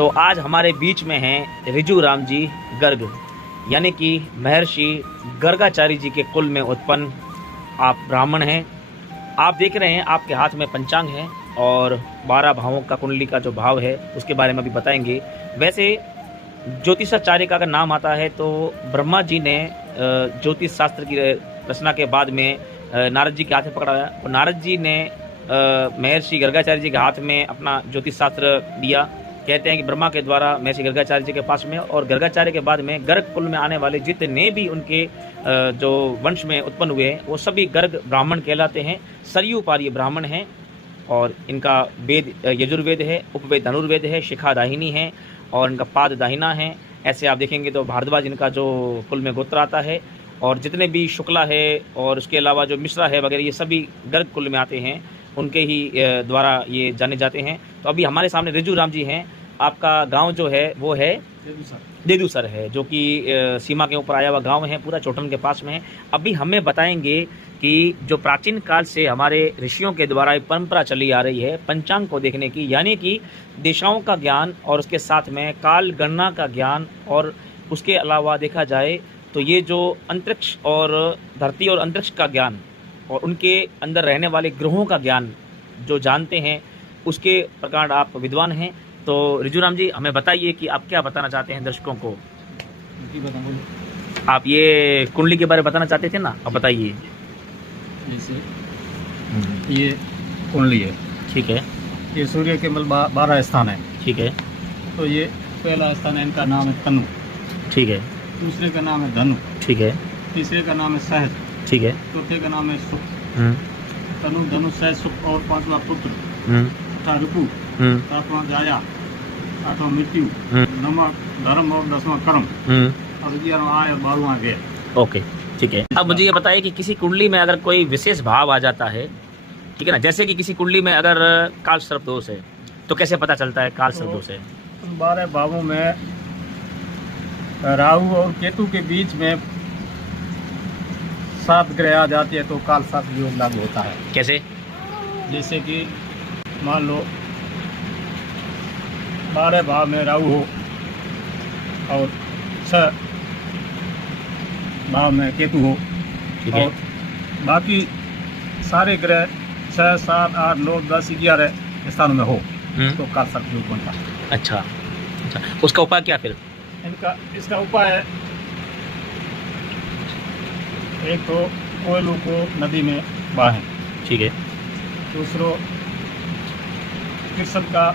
तो आज हमारे बीच में हैं ऋजु राम जी गर्ग, यानी कि महर्षि गर्गाचार्य जी के कुल में उत्पन्न आप ब्राह्मण हैं। आप देख रहे हैं आपके हाथ में पंचांग है और 12 भावों का कुंडली का जो भाव है उसके बारे में भी बताएंगे। वैसे ज्योतिषाचार्य का अगर नाम आता है तो ब्रह्मा जी ने ज्योतिष शास्त्र की रचना के बाद में नारद जी के हाथ में पकड़ाया और नारद जी ने महर्षि गर्गाचार्य जी के हाथ में अपना ज्योतिष शास्त्र दिया। कहते हैं कि ब्रह्मा के द्वारा महर्षि गर्गाचार्य जी के पास में, और गर्गाचार्य के बाद में गर्ग कुल में आने वाले जितने भी उनके जो वंश में उत्पन्न हुए हैं वो सभी गर्ग ब्राह्मण कहलाते हैं। सरयू पार्य ब्राह्मण हैं और इनका वेद यजुर्वेद है, उपवेद धनुर्वेद है, शिखा दाहिनी है और इनका पाद दाहिना है। ऐसे आप देखेंगे तो भारद्वाज इनका जो कुल में गोत्र आता है, और जितने भी शुक्ला है और उसके अलावा जो मिश्रा है वगैरह ये सभी गर्ग कुल में आते हैं, उनके ही द्वारा ये जाने जाते हैं। तो अभी हमारे सामने ऋजु राम जी हैं। आपका गांव जो है वो है देदूसर है, जो कि सीमा के ऊपर आया हुआ गांव है, पूरा चोटन के पास में है। अभी हमें बताएंगे कि जो प्राचीन काल से हमारे ऋषियों के द्वारा एक परंपरा चली आ रही है पंचांग को देखने की, यानी कि दिशाओं का ज्ञान और उसके साथ में काल गणना का ज्ञान, और उसके अलावा देखा जाए तो ये जो अंतरिक्ष और धरती और अंतरिक्ष का ज्ञान और उनके अंदर रहने वाले ग्रहों का ज्ञान जो जानते हैं, उसके प्रकार आप विद्वान हैं। तो ऋजु राम जी हमें बताइए कि आप क्या बताना चाहते हैं दर्शकों को। आप ये कुंडली के बारे में बताना चाहते थे ना, अब बताइए। जैसे ये कुंडली है, ठीक है। ये सूर्य के 12 स्थान है, ठीक है। तो ये पहला स्थान है, इनका नाम है तनु, ठीक है। दूसरे का नाम है धनु, ठीक है। तीसरे का नाम है सहज, ठीक है। चौथे का नाम है सुख, तनु धनु सहज सुख, और 5वां पुत्र, छठा रिपु, 7वां जाया, 8वां मृत्यु, 9वां धर्म और 10वां कर्म, और 11वां आय और 12वां व्यय। ओके, ठीक है। अब मुझे ये बताइए कि किसी कुंडली में अगर कोई विशेष भाव आ जाता है, ठीक है ना, जैसे कि किसी कुंडली में अगर काल सर्प दोष है तो कैसे पता चलता है काल सर्प दोष है? 12 भावों में राहु और केतु के बीच में 7 ग्रह आ जाती है तो काल सर्प योग लागू होता है। कैसे? जैसे कि मान लो 12 भाव में राहु हो और 6 भाव में केतु हो, और बाकी सारे ग्रह 6, 7, 8, 9, 10, 11 स्थानों में हो तो काल सर्प योग बनता है। अच्छा, उसका उपाय क्या फिर? इसका उपाय है, एक तो कोयलों को नदी में बहाएं, ठीक है। दूसरो कृष्ण का